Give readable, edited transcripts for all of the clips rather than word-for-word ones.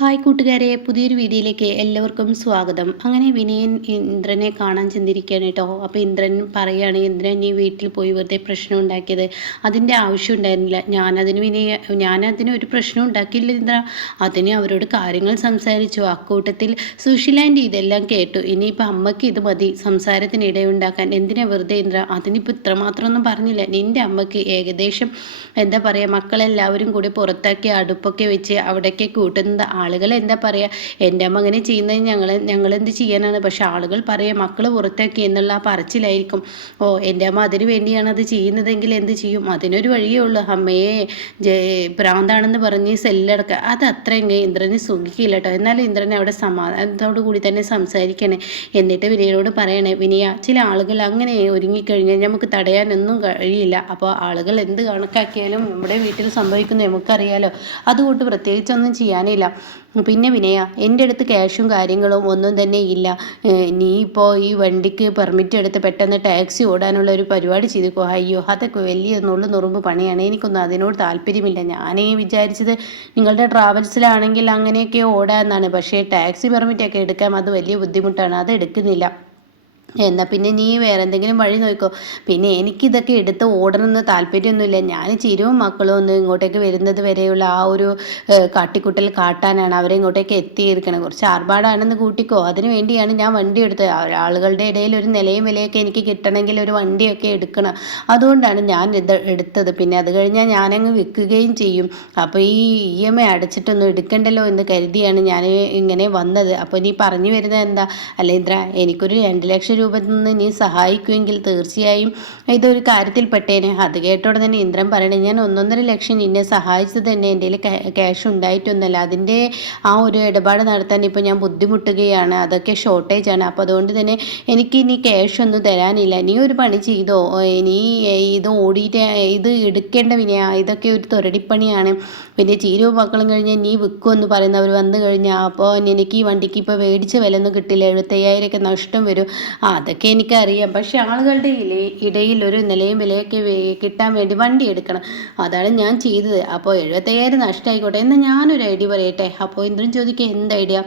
Hi കൂട്ടുകാരെ, പുതിയൊരു വീഡിയോയിലേക്ക് എല്ലാവർക്കും സ്വാഗതം. അങ്ങനെ വിനയൻ ഇന്ദ്രനെ കാണാൻ ചെന്നിരിക്കുകയാണ് കേട്ടോ. അപ്പോൾ ഇന്ദ്രൻ പറയുകയാണ്, ഇന്ദ്രൻ നീ വീട്ടിൽ പോയി വെറുതെ പ്രശ്നം ഉണ്ടാക്കിയത് അതിൻ്റെ ആവശ്യം ഉണ്ടായിരുന്നില്ല. ഞാനതിന് ഒരു പ്രശ്നം ഉണ്ടാക്കിയില്ല ഇന്ദ്ര. അതിന് അവരോട് കാര്യങ്ങൾ സംസാരിച്ചു. അക്കൂട്ടത്തിൽ സുശീലാൻറ്റി ഇതെല്ലാം കേട്ടു. ഇനിയിപ്പോൾ അമ്മയ്ക്ക് ഇത് മതി സംസാരത്തിനിടയുണ്ടാക്കാൻ. എന്തിനാ വെറുതെ ഇന്ദ്ര? അതിനിപ്പോൾ ഇത്രമാത്രമൊന്നും പറഞ്ഞില്ല. നിൻ്റെ അമ്മയ്ക്ക് ഏകദേശം എന്താ പറയുക, മക്കളെല്ലാവരും കൂടി പുറത്താക്കി അടുപ്പൊക്കെ വെച്ച് അവിടേക്ക് കൂട്ടുന്നത് ആളുകൾ എന്താ പറയുക, എൻ്റെ അമ്മ അങ്ങനെ ചെയ്യുന്നത് ഞങ്ങളെന്ത് ചെയ്യാനാണ്. പക്ഷെ ആളുകൾ പറയുക മക്കൾ പുറത്താക്കി എന്നുള്ള ആ പറച്ചിലായിരിക്കും. ഓ, എൻ്റെ അമ്മ അതിനു വേണ്ടിയാണ് അത് ചെയ്യുന്നതെങ്കിൽ എന്ത് ചെയ്യും? അതിനൊരു വഴിയേ ഉള്ളൂ. അമ്മയെ ഭ്രാന്താണെന്ന് പറഞ്ഞ് സെല്ലടക്കുക, അത് അത്രയെങ്കിൽ ഇന്ദ്രന് സുഖിക്കില്ല കേട്ടോ. എന്നാലും ഇന്ദ്രൻ അവിടെ സമാധാനത്തോടു കൂടി തന്നെ സംസാരിക്കണേ. എന്നിട്ട് വിനയനോട് പറയണേ, വിനയ, ചില ആളുകൾ അങ്ങനെ ഒരുങ്ങിക്കഴിഞ്ഞാൽ നമുക്ക് തടയാനൊന്നും കഴിയില്ല. അപ്പോൾ ആളുകൾ എന്ത് കണക്കാക്കിയാലും നമ്മുടെ വീട്ടിൽ സംഭവിക്കുന്നത് നമുക്കറിയാലോ. അതുകൊണ്ട് പ്രത്യേകിച്ചൊന്നും ചെയ്യാനില്ല. പിന്നെ വിനയ, എൻ്റെ അടുത്ത് ക്യാഷും കാര്യങ്ങളും ഒന്നും തന്നെ ഇല്ല. നീ ഇപ്പോൾ ഈ വണ്ടിക്ക് പെർമിറ്റ് എടുത്ത് പെട്ടെന്ന് ടാക്സി ഓടാനുള്ള ഒരു പരിപാടി ചെയ്തിക്കോ. അയ്യോ, അതൊക്കെ വലിയ നുറുമ്പ് പണിയാണ്. എനിക്കൊന്നും അതിനോട് താല്പര്യമില്ല. ഞാനേ വിചാരിച്ചത് നിങ്ങളുടെ ട്രാവൽസിലാണെങ്കിൽ അങ്ങനെയൊക്കെ ഓടാമെന്നാണ്. പക്ഷേ ടാക്സി പെർമിറ്റൊക്കെ എടുക്കാൻ അത് വലിയ ബുദ്ധിമുട്ടാണ്. അത് എടുക്കുന്നില്ല. എന്നാൽ പിന്നെ നീ വേറെ എന്തെങ്കിലും വഴി നോക്കോ. പിന്നെ എനിക്കിതൊക്കെ എടുത്ത് ഓടണമെന്ന് താല്പര്യമൊന്നുമില്ല. ഞാൻ ചിരുവും മക്കളും ഒന്ന് ഇങ്ങോട്ടേക്ക് വരുന്നത് വരെയുള്ള ആ ഒരു കാട്ടിക്കുട്ടൽ കാട്ടാനാണ് അവരെ ഇങ്ങോട്ടേക്ക് എത്തിയിരിക്കണം. കുറച്ച് ആർഭാടാണെന്ന് കൂട്ടിക്കോ. അതിന് വേണ്ടിയാണ് ഞാൻ വണ്ടി എടുത്തത്. ആളുകളുടെ ഇടയിൽ ഒരു നിലയും വിലയൊക്കെ എനിക്ക് കിട്ടണമെങ്കിൽ ഒരു വണ്ടിയൊക്കെ എടുക്കണം. അതുകൊണ്ടാണ് ഞാൻ ഇത് എടുത്തത്. പിന്നെ അത് കഴിഞ്ഞാൽ ഞാനങ്ങ് വിൽക്കുകയും ചെയ്യും. അപ്പോൾ ഈ EMI അടച്ചിട്ടൊന്നും എടുക്കണ്ടല്ലോ എന്ന് കരുതിയാണ് ഞാൻ ഇങ്ങനെ വന്നത്. അപ്പോൾ നീ പറഞ്ഞു വരുന്നത് എന്താ? അല്ല ഇന്ദ്ര, എനിക്കൊരു 2 ലക്ഷം രൂപ നിന്ന് നീ സഹായിക്കുമെങ്കിൽ തീർച്ചയായും ഇതൊരു കാര്യത്തിൽ പെട്ടേനെ. അത് കേട്ടോടെ തന്നെ ഇന്ദ്രൻ പറയണേ, ഞാൻ 1.5 ലക്ഷം നിന്നെ സഹായിച്ചത് തന്നെ എൻ്റെ ക്യാഷ് ഉണ്ടായിട്ടൊന്നുമല്ല. അതിൻ്റെ ആ ഒരു ഇടപാട് നടത്താൻ ഇപ്പോൾ ഞാൻ ബുദ്ധിമുട്ടുകയാണ്. അതൊക്കെ ഷോർട്ടേജാണ്. അപ്പോൾ അതുകൊണ്ട് തന്നെ എനിക്ക് ഇനി ക്യാഷ് ഒന്നും തരാനില്ല. നീ ഒരു പണി ചെയ്തോ, നീ ഇത് ഓടിയിട്ട് ഇത് എടുക്കേണ്ട വിനയ. ഇതൊക്കെ ഒരു തൊരടിപ്പണിയാണ്. പിന്നെ ചീരവും മക്കളും കഴിഞ്ഞാൽ നീ വിൽക്കുമെന്ന് പറയുന്നവർ വന്നു കഴിഞ്ഞാൽ അപ്പോൾ എനിക്ക് ഈ വണ്ടിക്ക് ഇപ്പോൾ മേടിച്ച വില ഒന്നും കിട്ടില്ല. 75,000 നഷ്ടം വരും. അതൊക്കെ എനിക്കറിയാം. പക്ഷെ ആളുകളുടെ ഇടയിൽ ഒരു നിലയും വിലയൊക്കെ കിട്ടാൻ വേണ്ടി വണ്ടി എടുക്കണം. അതാണ് ഞാൻ ചെയ്തത്. അപ്പോൾ 75,000 നഷ്ടമായിക്കോട്ടെ. എന്നാൽ ഞാനൊരു ഐഡിയ പറയട്ടെ. അപ്പോൾ ഇന്ദ്രൻ ചോദിക്കുക, എന്ത് ഐഡിയ?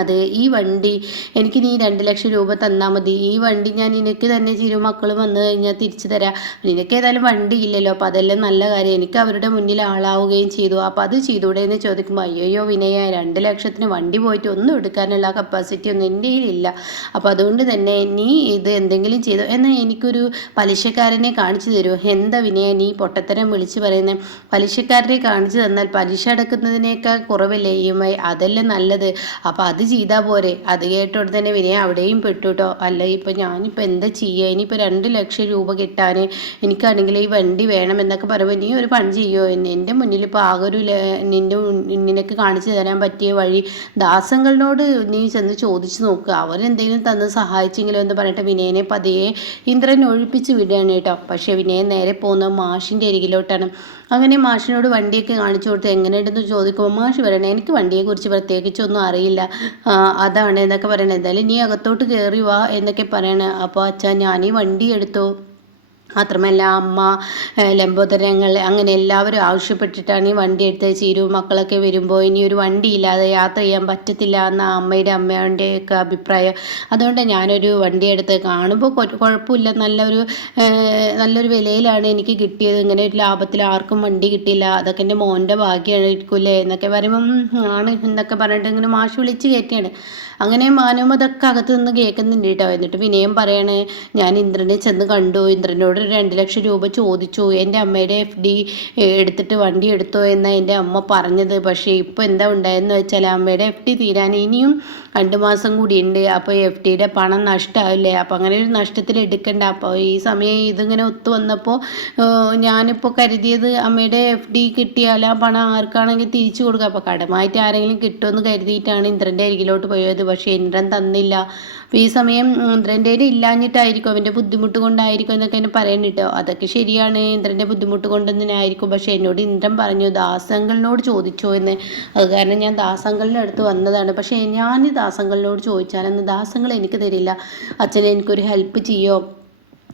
അത് ഈ വണ്ടി എനിക്ക് നീ 2 ലക്ഷം രൂപ തന്നാൽ മതി. ഈ വണ്ടി ഞാൻ നിനക്ക് തന്നെ മക്കൾ വന്നു കഴിഞ്ഞാൽ തിരിച്ചു തരാം. നിനക്ക് ഏതായാലും വണ്ടി ഇല്ലല്ലോ. അപ്പോൾ അതെല്ലാം നല്ല കാര്യം. എനിക്ക് അവരുടെ മുന്നിൽ ആളാവുകയും ചെയ്തു. അപ്പോൾ അത് ചെയ്തുകൂടെ എന്ന് ചോദിക്കുമ്പോൾ, അയ്യോ വിനയ, 2 ലക്ഷത്തിന് വണ്ടി പോയിട്ട് ഒന്നും എടുക്കാനുള്ള കപ്പാസിറ്റി ഒന്നും എൻ്റെ കയ്യിലില്ല. അപ്പോൾ അതുകൊണ്ട് തന്നെ നീ ഇത് എന്തെങ്കിലും ചെയ്തോ. എന്നാൽ എനിക്കൊരു പലിശക്കാരനെ കാണിച്ചു തരുമോ? എന്താ വിനയ നീ പൊട്ടത്തരം വിളിച്ച് പറയുന്നത്? പലിശക്കാരനെ കാണിച്ചു തന്നാൽ പലിശ അടക്കുന്നതിനേക്കാൾ കുറവല്ലേ EMI? അതല്ലേ നല്ലത്. അപ്പോൾ അത് ചെയ്താൽ പോരെ. അത് കേട്ടോടെ തന്നെ വിനയ അവിടെയും പെട്ടു കേട്ടോ. അല്ല, ഇപ്പോൾ ഞാനിപ്പോൾ എന്താ ചെയ്യുക? ഇനിയിപ്പോൾ 2 ലക്ഷം രൂപ കിട്ടാൻ എനിക്കാണെങ്കിൽ ഈ വണ്ടി വേണം എന്നൊക്കെ പറയുമ്പോൾ നീ ഒരു പണി ചെയ്യുമോ? എൻ്റെ മുന്നിൽ ഇപ്പോൾ ആകെ ഒരു നിനക്ക് കാണിച്ചു തരാൻ പറ്റിയ വഴി ദാസങ്ങളിനോട് നീ ചെന്ന് ചോദിച്ചു നോക്കുക. അവരെന്തെങ്കിലും തന്ന് സഹായിച്ചെങ്കിലും എന്ന് പറഞ്ഞിട്ട് വിനയനെ പതിയെ ഇന്ദ്രൻ ഒഴിപ്പിച്ച് വിടുകയാണ് കേട്ടോ. പക്ഷേ വിനയൻ നേരെ പോകുന്നത് മാഷിൻ്റെ അരികിലോട്ടാണ്. അങ്ങനെ മാഷിനോട് വണ്ടിയൊക്കെ കാണിച്ചു കൊടുത്ത് എങ്ങനെയുണ്ടെന്ന് ചോദിക്കുമ്പോൾ മാഷ് പറയണേ, എനിക്ക് വണ്ടിയെക്കുറിച്ച് പ്രത്യേകിച്ചൊന്നും അറിയില്ല, അതാണ് എന്നൊക്കെ പറയണേ. എന്തായാലും നീ അകത്തോട്ട് കയറി വാ എന്നൊക്കെ പറയണേ. അപ്പോൾ അച്ഛാ, ഞാൻ ഈ വണ്ടി എടുത്തു. മാത്രമല്ല അമ്മ, ലംബോദരങ്ങൾ അങ്ങനെ എല്ലാവരും ആവശ്യപ്പെട്ടിട്ടാണ് ഈ വണ്ടി എടുത്തത്. ചീരു മക്കളൊക്കെ വരുമ്പോൾ ഇനി ഒരു വണ്ടി ഇല്ലാതെ യാത്ര ചെയ്യാൻ പറ്റത്തില്ല എന്ന അമ്മയുടെയൊക്കെ അഭിപ്രായം. അതുകൊണ്ട് ഞാനൊരു വണ്ടി എടുത്ത് കാണുമ്പോൾ കുഴപ്പമില്ല, നല്ലൊരു വിലയിലാണ് എനിക്ക് കിട്ടിയത്. ഇങ്ങനെ ഒരു ലാഭത്തിൽ ആർക്കും വണ്ടി കിട്ടില്ല. അതൊക്കെ എൻ്റെ മോൻ്റെ ഭാഗ്യമായിരിക്കില്ലേ എന്നൊക്കെ പറയുമ്പം ആണ് എന്നൊക്കെ പറഞ്ഞിട്ട് ഇങ്ങനെ മാഷ് വിളിച്ച് കയറ്റിയാണ്. അങ്ങനെ മാനവും അതൊക്കെ അകത്ത് നിന്ന് കേൾക്കുന്നുണ്ട് കേട്ടോ. എന്നിട്ട് വിനയം പറയണേ, ഞാൻ ഇന്ദ്രനെ ചെന്ന് കണ്ടു. ഇന്ദ്രനോട് 2 ലക്ഷം രൂപ ചോദിച്ചു. എൻ്റെ അമ്മയുടെ FD എടുത്തിട്ട് വണ്ടി എടുത്തോ എന്നാണ് എൻ്റെ അമ്മ പറഞ്ഞത്. പക്ഷേ ഇപ്പോൾ എന്താ ഉണ്ടായെന്ന് വെച്ചാൽ അമ്മയുടെ FD തീരാൻ ഇനിയും 2 മാസം കൂടി ഉണ്ട്. അപ്പോൾ FDയുടെ പണം നഷ്ടമാവില്ലേ? അപ്പോൾ അങ്ങനെ ഒരു നഷ്ടത്തിൽ എടുക്കണ്ട. അപ്പോൾ ഈ സമയം ഇതിങ്ങനെ ഒത്തു വന്നപ്പോൾ ഞാനിപ്പോൾ കരുതിയത് അമ്മയുടെ FD കിട്ടിയാൽ ആ പണം ആർക്കാണെങ്കിൽ തിരിച്ചു കൊടുക്കുക. അപ്പോൾ കടമായിട്ട് ആരെങ്കിലും കിട്ടുമെന്ന് കരുതിയിട്ടാണ് ഇന്ദ്രൻ്റെ അരികിലോട്ട് പോയത്. പക്ഷേ ഇന്ദ്രൻ തന്നില്ല. അപ്പോൾ ഈ സമയം ഇന്ദ്രൻ്റെ ഇല്ലാഞ്ഞിട്ടായിരിക്കും, അവൻ്റെ ബുദ്ധിമുട്ട് കൊണ്ടായിരിക്കും എന്നൊക്കെ എന്നെ പറയണിട്ടോ. അതൊക്കെ ശരിയാണ്, ഇന്ദ്രൻ്റെ ബുദ്ധിമുട്ട് കൊണ്ടൊന്നിനായിരിക്കും. പക്ഷേ എന്നോട് ഇന്ദ്രൻ പറഞ്ഞു ദാസങ്ങളിനോട് ചോദിച്ചോ എന്ന്. അത് കാരണം ഞാൻ ദാസങ്ങളുടെ അടുത്ത് വന്നതാണ്. പക്ഷേ ഞാൻ ദാസങ്ങളിനോട് ചോദിച്ചാലെന്ന് ദാസങ്ങൾ എനിക്ക് തരില്ല. അച്ഛനെ എനിക്കൊരു ഹെൽപ്പ് ചെയ്യോ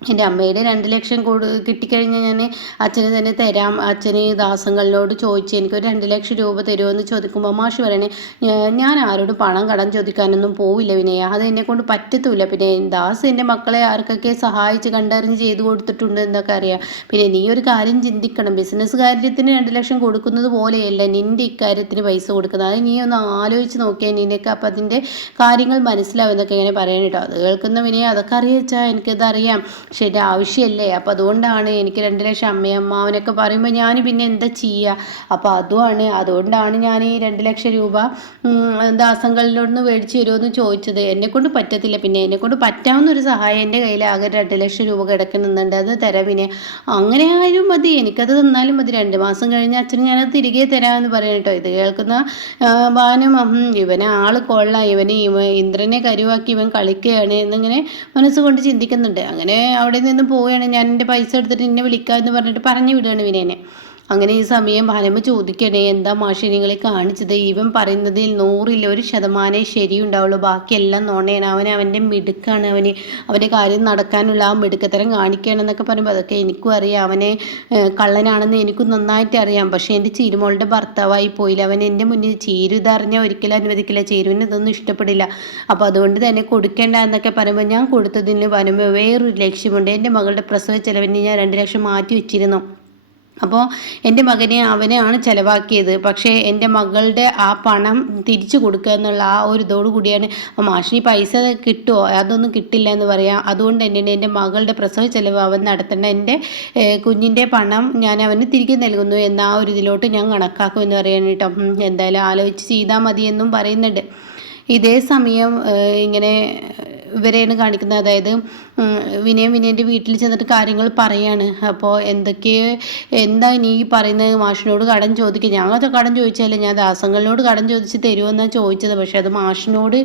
എൻ്റെ അമ്മയുടെ 2 ലക്ഷം കിട്ടിക്കഴിഞ്ഞാൽ ഞാൻ അച്ഛന് തന്നെ തരാം, അച്ഛന് ദാസങ്ങളിനോട് ചോദിച്ച് എനിക്കൊരു 2 ലക്ഷം രൂപ തരുമോ എന്ന് ചോദിക്കുമ്പോൾ മാഷ് പറയണേ, ഞാൻ ആരോടും പണം കടം ചോദിക്കാനൊന്നും പോവില്ല വിനയ, അത് എന്നെക്കൊണ്ട് പറ്റത്തില്ല. പിന്നെ ദാസ് എൻ്റെ മക്കളെ ആർക്കൊക്കെ സഹായിച്ച് കണ്ടറിഞ്ഞ് ചെയ്ത് കൊടുത്തിട്ടുണ്ട് എന്നൊക്കെ അറിയാം. പിന്നെ നീ ഒരു കാര്യം ചിന്തിക്കണം, ബിസിനസ് കാര്യത്തിന് 2 ലക്ഷം കൊടുക്കുന്നത് പോലെയല്ല നിൻ്റെ ഇക്കാര്യത്തിന് പൈസ കൊടുക്കുന്നത്. അത് നീ ഒന്ന് ആലോചിച്ച് നോക്കിയാൽ നിനക്ക് അപ്പം അതിൻ്റെ കാര്യങ്ങൾ മനസ്സിലാവും എന്നൊക്കെ ഇങ്ങനെ പറയാൻ കേട്ടോ. അത് കേൾക്കുന്ന വിനയ, അതൊക്കെ അറിയിച്ചാൽ എനിക്കതറിയാം, പക്ഷെ എൻ്റെ ആവശ്യമല്ലേ, അപ്പോൾ അതുകൊണ്ടാണ് എനിക്ക് 2 ലക്ഷം അമ്മയമ്മാവനൊക്കെ പറയുമ്പോൾ ഞാൻ പിന്നെ എന്താ ചെയ്യുക. അപ്പോൾ അതുകൊണ്ടാണ് ഞാൻ ഈ 2 ലക്ഷം രൂപ ദാസങ്ങളിലോട് മേടിച്ച് തരുമെന്ന് ചോദിച്ചത്. എന്നെക്കൊണ്ട് പറ്റത്തില്ല, പിന്നെ എന്നെക്കൊണ്ട് പറ്റാവുന്ന ഒരു സഹായം, എൻ്റെ കയ്യിൽ ആകെ 2 ലക്ഷം രൂപ കിടക്കുന്നുണ്ട്, അത് തരാം. പിന്നെ അങ്ങനെ ആയാലും മതി, എനിക്കത് തന്നാലും മതി, 2 മാസം കഴിഞ്ഞ് അച്ഛന് ഞാനത് തിരികെ തരാമെന്ന് പറയാം കേട്ടോ. ഇത് കേൾക്കുന്ന ഭാനം, ഇവനെ ആള് കൊള്ളാം, ഇന്ദ്രനെ കരുവാക്കി ഇവൻ കളിക്കുകയാണ് എന്നിങ്ങനെ മനസ്സുകൊണ്ട് ചിന്തിക്കുന്നുണ്ട്. അങ്ങനെ അവിടെ നിന്ന് പോവുകയാണ്. ഞാൻ എൻ്റെ പൈസ എടുത്തിട്ട് എന്നെ വിളിക്കാമെന്ന് പറഞ്ഞിട്ട് പറഞ്ഞു വിടുകയാണ് വിനയനെ. അങ്ങനെ ഈ സമയം ഭാനമ്മ ചോദിക്കണേ, എന്താ മാഷെ നിങ്ങളെ കാണിച്ചത്, ഇവൻ പറയുന്നതിൽ 100% ശരിയുണ്ടാവുള്ളൂ, ബാക്കിയെല്ലാം നോണയാണ്, അവൻ്റെ മിടുക്കാണ്, അവൻ്റെ കാര്യം നടക്കാനുള്ള ആ മിടുക്കത്തരം കാണിക്കുകയാണെന്നൊക്കെ പറയുമ്പോൾ അതൊക്കെ എനിക്കും അറിയാം, അവനെ കള്ളനാണെന്ന് എനിക്കും നന്നായിട്ട് അറിയാം. പക്ഷേ എൻ്റെ ചീരുമോളുടെ ഭർത്താവായി പോയില്ല, അവൻ എൻ്റെ മുന്നിൽ ചീരു ഇതറിഞ്ഞാൽ ഒരിക്കലും അനുവദിക്കില്ല, ചീരുവിന് ഇതൊന്നും ഇഷ്ടപ്പെടില്ല, അപ്പോൾ അതുകൊണ്ട് തന്നെ കൊടുക്കേണ്ട എന്നൊക്കെ പറയുമ്പോൾ ഞാൻ കൊടുത്തതിന് ഭാനമ്മ വേറൊരു ലക്ഷ്യമുണ്ട്, എൻ്റെ മകളുടെ പ്രസവ ചെലവിന് ഞാൻ 2 ലക്ഷം മാറ്റി വെച്ചിരുന്നു. അപ്പോൾ എൻ്റെ അവനെയാണ് ചിലവാക്കിയത്, പക്ഷേ എൻ്റെ മകളുടെ ആ പണം തിരിച്ചു കൊടുക്കുക എന്നുള്ള ആ ഒരു ഇതോടു കൂടിയാണ്. അപ്പോൾ മാഷിന് പൈസ കിട്ടുമോ, അതൊന്നും കിട്ടില്ല എന്ന് പറയാം. അതുകൊണ്ട് തന്നെയാണ് എൻ്റെ മകളുടെ പ്രസവ ചെലവ് അവൻ നടത്തേണ്ട, എൻ്റെ കുഞ്ഞിൻ്റെ പണം ഞാൻ അവന് തിരികെ നൽകുന്നു എന്ന ആ ഒരു ഇതിലോട്ട് ഞാൻ കണക്കാക്കുമെന്ന് പറയാൻ കേട്ടോ. എന്തായാലും ആലോചിച്ച് ചെയ്താൽ മതിയെന്നും പറയുന്നുണ്ട്. ഇതേ സമയം ഇങ്ങനെ ഇവരെയാണ് കാണിക്കുന്നത്, അതായത് വിനയൻ്റെ വീട്ടിൽ ചെന്നിട്ട് കാര്യങ്ങൾ പറയാണ്. അപ്പോൾ എന്താ നീ പറയുന്നത്, മാഷിനോട് കടം ചോദിക്കുക, ഞങ്ങൾ കടം ചോദിച്ചാലേ, ഞാൻ ദാസങ്ങളിനോട് കടം ചോദിച്ച് തരുമെന്നാണ് ചോദിച്ചത്, പക്ഷെ അത് മാഷിനോട്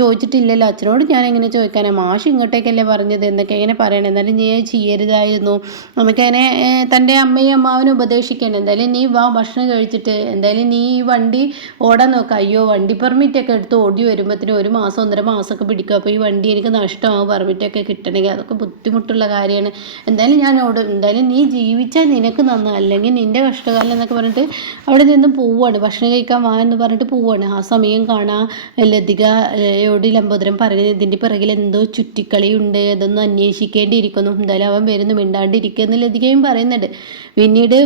ചോദിച്ചിട്ടില്ലല്ലോ, അച്ഛനോട് ഞാൻ എങ്ങനെ ചോദിക്കാനാണ്, മാഷ് ഇങ്ങോട്ടേക്കല്ലേ പറഞ്ഞത് എന്നൊക്കെ എങ്ങനെ പറയണം, എന്നാലും നീ ചെയ്യരുതായിരുന്നു നമുക്കങ്ങനെ തൻ്റെ അമ്മയും അമ്മാവനും ഉപദേശിക്കണം. എന്തായാലും നീ വാ, ഭക്ഷണം കഴിച്ചിട്ട് എന്തായാലും നീ ഈ വണ്ടി ഓടാൻ നോക്കുക, അയ്യോ വണ്ടി പെർമിറ്റൊക്കെ എടുത്ത് ഓടി വരുമ്പോഴത്തേനും 1 മാസം 1.5 മാസമൊക്കെ പിടിക്കും, അപ്പോൾ ഈ വണ്ടി എനിക്ക് നഷ്ടമാവും, പെർമിറ്റൊക്കെ കിട്ടണമെങ്കിൽ അതൊക്കെ ബുദ്ധിമുട്ടുള്ള കാര്യമാണ്, എന്തായാലും ഞാൻ ഓടും, എന്തായാലും നീ ജീവിച്ചാൽ നിനക്ക് നന്നാ, അല്ലെങ്കിൽ നിൻ്റെ കഷ്ടകാലം എന്നൊക്കെ പറഞ്ഞിട്ട് അവിടെ നിന്ന് പോവുകയാണ്, ഭക്ഷണം കഴിക്കാൻ വാ എന്ന് പറഞ്ഞിട്ട് പോവുകയാണ്. ആ സമയം കാണാൻ ലതികയോട് ലംബോദരൻ പറയുന്നത്, ഇതിൻ്റെ പിറകിൽ എന്തോ ചുറ്റിക്കളിയുണ്ട്, ഇതൊന്നും അന്വേഷിക്കേണ്ടിയിരിക്കുന്നു, എന്തായാലും അവൻ വരുന്നു, മിണ്ടാണ്ടിരിക്കുമെന്ന് ലതികയും പറയുന്നുണ്ട്. പിന്നീട്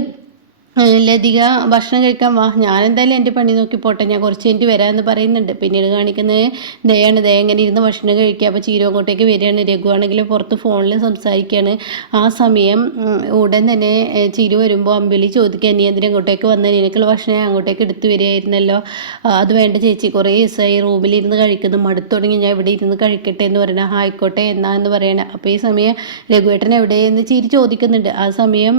ലതിക ഭക്ഷണം കഴിക്കാൻ വാ, ഞാനെന്തായാലും എൻ്റെ പണി നോക്കി പോട്ടെ, ഞാൻ കുറച്ച് കഴിഞ്ഞിട്ട് വരാമെന്ന് പറയുന്നുണ്ട്. പിന്നീട് കാണിക്കുന്നത് ദയാണ്, എങ്ങനെ ഇരുന്ന് ഭക്ഷണം കഴിക്കുക. അപ്പോൾ ചീരു അങ്ങോട്ടേക്ക് വരികയാണ്, രഘു ആണെങ്കിൽ പുറത്ത് ഫോണിൽ സംസാരിക്കുകയാണ്. ആ സമയം ഉടൻ തന്നെ ചീരു വരുമ്പോൾ അമ്പിളി ചോദിക്കുക, നീ എന്തിനും അങ്ങോട്ടേക്ക് വന്നാൽ, എനിക്കുള്ള ഭക്ഷണം അങ്ങോട്ടേക്ക് എടുത്തു വരികയായിരുന്നല്ലോ, അത് വേണ്ട ചേച്ചി, കുറേ ദിവസമായി റൂമിലിരുന്ന് കഴിക്കുന്നു, മടുത്തു തുടങ്ങി, ഞാൻ ഇവിടെ ഇരുന്ന് കഴിക്കട്ടെ എന്ന് പറയണ, ആയിക്കോട്ടെ എന്ന് പറയണേ. അപ്പോൾ ഈ സമയം രഘുവേട്ടൻ എവിടെയെന്ന് ചീരി ചോദിക്കുന്നുണ്ട്. ആ സമയം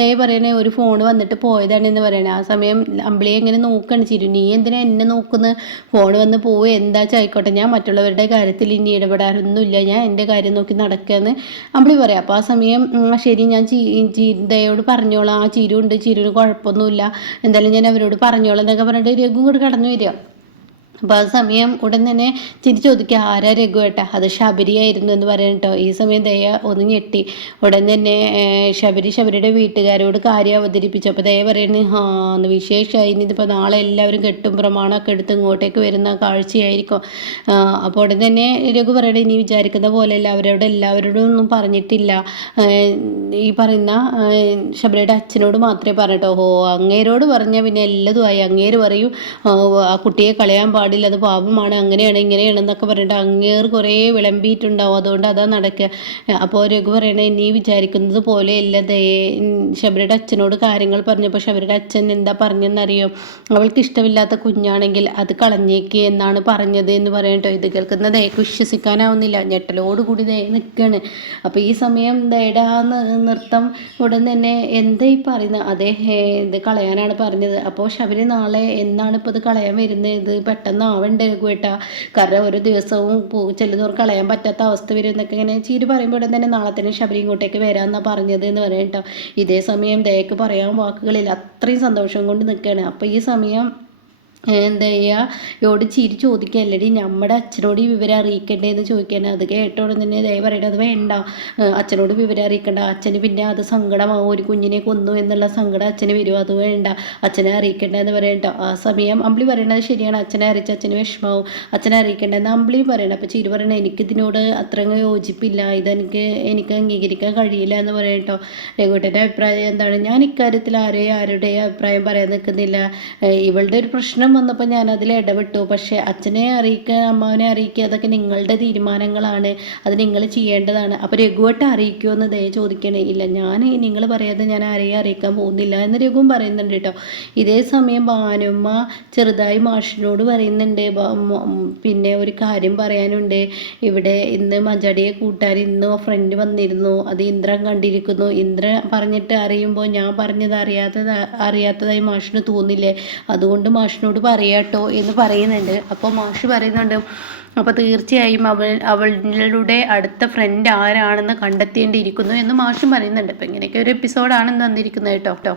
ദയ പറയണേ, ഒരു ഫോൺ വന്നിട്ട് പോയതാണെന്ന് പറയണേ. ആ സമയം അമ്പിളിയെ എങ്ങനെ നോക്കുകയാണ് ചിരു, നീ എന്തിനാ എന്നെ നോക്കുന്നത്, ഫോൺ വന്ന് പോവുക, എന്താ ആയിക്കോട്ടെ, ഞാൻ മറ്റുള്ളവരുടെ കാര്യത്തിൽ ഇനി ഇടപെടാറൊന്നുമില്ല, ഞാൻ എൻ്റെ കാര്യം നോക്കി നടക്കുകയെന്ന് അമ്പിളി പറയാം. അപ്പോൾ ആ സമയം ശരി, ഞാൻ ദയോട് പറഞ്ഞോളാം, ആ ചിരു ഉണ്ട്, ചിരുവിന് കുഴപ്പമൊന്നുമില്ല, എന്തായാലും ഞാൻ അവരോട് പറഞ്ഞോളാം എന്നൊക്കെ പറഞ്ഞിട്ട് രഘു കൂടെ കടന്നു വരിക. അപ്പോൾ ആ സമയം ഉടൻ തന്നെ തിരിച്ചു ചോദിക്കുക, ആരാ രഘുവേട്ട, അത് ശബരിയായിരുന്നു എന്ന് പറയാൻ കേട്ടോ. ഈ സമയം ദയ ഒന്ന് ഞെട്ടി. ഉടൻ തന്നെ ശബരിയുടെ വീട്ടുകാരോട് കാര്യം അവതരിപ്പിച്ചു. അപ്പോൾ ദയ പറയുന്നത്, എന്ന് വിശേഷമായി, ഇതിപ്പോൾ നാളെ എല്ലാവരും കെട്ടും പ്രമാണമൊക്കെ എടുത്ത് ഇങ്ങോട്ടേക്ക് വരുന്ന കാഴ്ചയായിരിക്കും. അപ്പോൾ ഉടൻ തന്നെ രഘു പറയണേ, നീ വിചാരിക്കുന്ന പോലെയല്ല, എല്ലാവരോടും ഒന്നും പറഞ്ഞിട്ടില്ല, ഈ പറയുന്ന ശബരിയുടെ അച്ഛനോട് മാത്രമേ പറഞ്ഞിട്ടോ. അങ്ങേരോട് പറഞ്ഞാൽ പിന്നെ എല്ലതുമായി, അങ്ങേര് പറയും ആ കുട്ടിയെ കളയാൻ പാടില്ല, അത് പാപമാണ്, അങ്ങനെയാണ് ഇങ്ങനെയാണെന്നൊക്കെ പറഞ്ഞിട്ട് അങ്ങേറ് കുറേ വിളമ്പിയിട്ടുണ്ടാവും, അതുകൊണ്ട് അതാ നടക്കുക. അപ്പോൾ രഘു പറയണേ, നീ വിചാരിക്കുന്നത് പോലെയല്ല ദയേ, ശബരിയുടെ അച്ഛനോട് കാര്യങ്ങൾ പറഞ്ഞപ്പോൾ ശബരിയുടെ അച്ഛൻ എന്താ പറഞ്ഞെന്നറിയോ, അവൾക്ക് ഇഷ്ടമില്ലാത്ത കുഞ്ഞാണെങ്കിൽ അത് കളഞ്ഞേക്ക് എന്നാണ് പറഞ്ഞത് എന്ന് പറയട്ടോ. ഇത് കേൾക്കുന്ന ദയക്ക് വിശ്വസിക്കാനാവുന്നില്ല, ഞെട്ടലോടുകൂടി ദയ നിൽക്കുകയാണ്. അപ്പോൾ ഈ സമയം ദയയുടെ ആ നൃത്തം ഉടൻ തന്നെ എന്താ ഈ പറയുന്നത്, അതേ ഇത് കളയാനാണ് പറഞ്ഞത്. അപ്പോൾ ശബരി നാളെ എന്നാണ് ഇപ്പോൾ ഇത് കളയാൻ വരുന്നത്, ഇത് പെട്ടെന്ന് ആവണ്ടേ രഘുവേട്ടാ, കാരണം ഒരു ദിവസവും ചെല്ലുന്നവർ കളയാൻ പറ്റാത്ത അവസ്ഥ വരും എന്നൊക്കെ ഇങ്ങനെ ചീര് പറയുമ്പോൾ ഉടൻ തന്നെ നാളെ തന്നെ ശബരി ഇങ്ങോട്ടേക്ക് വരാമെന്നാണ് പറഞ്ഞത് എന്ന് പറയാം കേട്ടോ. ഇതേ സമയം ദയക്ക് പറയാൻ വാക്കുകളിൽ അത്രയും സന്തോഷം കൊണ്ട് നിൽക്കുകയാണ്. അപ്പോൾ ഈ സമയം എന്താ ചെയ്യുക ഇവരോട് ചിരി ചോദിക്കുകയല്ലടി നമ്മുടെ അച്ഛനോട് ഈ വിവരം അറിയിക്കണ്ടേന്ന് ചോദിക്കാൻ. അത് കേട്ടോടെ തന്നെ ദയ പറയണത് അത് വേണ്ട, അച്ഛനോട് വിവരം അറിയിക്കണ്ട, അച്ഛന് പിന്നെ അത് സങ്കടമാവും, ഒരു കുഞ്ഞിനെ കൊന്നു എന്നുള്ള സങ്കടം അച്ഛന് വരും, അത് വേണ്ട, അച്ഛനെ അറിയിക്കണ്ട എന്ന് പറയണ്ട. ആ സമയം അമ്പിളി പറയണത് ശരിയാണ്, അച്ഛനെ അറിയിച്ച അച്ഛന് വിഷമാവും, അച്ഛനെ അറിയിക്കേണ്ടതെന്ന് അമ്പിളി പറയണം. അപ്പോൾ ചിരി പറയണത് എനിക്കിതിനോട് അത്ര യോജിപ്പില്ല, എനിക്ക് അംഗീകരിക്കാൻ കഴിയില്ല എന്ന് പറയട്ടോ. രഘുവേട്ടൻ്റെ അഭിപ്രായം എന്താണ്? ഞാൻ ഇക്കാര്യത്തിൽ ആരുടെ അഭിപ്രായം പറയാൻ നിൽക്കുന്നില്ല. ഇവളുടെ ഒരു പ്രശ്നം വന്നപ്പോൾ ഞാൻ അതിൽ ഇടപെട്ടു. പക്ഷേ അച്ഛനെ അറിയിക്കുക, അമ്മാവനെ അറിയിക്കുക, അതൊക്കെ നിങ്ങളുടെ തീരുമാനങ്ങളാണ്, അത് നിങ്ങൾ ചെയ്യേണ്ടതാണ്. അപ്പോൾ രഘുവട്ടം അറിയിക്കുമോ എന്ന് ദയ ചോദിക്കണേ. ഇല്ല, ഞാൻ നിങ്ങൾ പറയാതെ ഞാൻ ആരെയും അറിയിക്കാൻ പോകുന്നില്ല എന്ന് രഘുവും പറയുന്നുണ്ട് കേട്ടോ. ഇതേ സമയം ഭാനുമ്മ ചെറുതായി മാഷിനോട് പറയുന്നുണ്ട്, പിന്നെ ഒരു കാര്യം പറയാനുണ്ട്, ഇവിടെ ഇന്ന് മജാടിയെ കൂട്ടാൻ ഇന്ന് ഫ്രണ്ട് വന്നിരുന്നു, അത് ഇന്ദ്രൻ കണ്ടിരിക്കുന്നു, ഇന്ദ്രൻ പറഞ്ഞിട്ട് അറിയുമ്പോൾ ഞാൻ പറഞ്ഞത് അറിയാത്തതായി മാഷിന് തോന്നില്ലേ, അതുകൊണ്ട് മാഷിനോട് പറയാട്ടോ എന്ന് പറയുന്നുണ്ട്. അപ്പോൾ മാഷ് പറയുന്നുണ്ട്, അപ്പോൾ തീർച്ചയായും അവളുടെ അടുത്ത ഫ്രണ്ട് ആരാണെന്ന് കണ്ടെത്തേണ്ടിയിരിക്കുന്നു എന്ന് മാഷും പറയുന്നുണ്ട്. അപ്പോൾ ഇങ്ങനെയൊക്കെ ഒരു എപ്പിസോഡാണ് തന്നിരിക്കുന്നത് കേട്ടോ.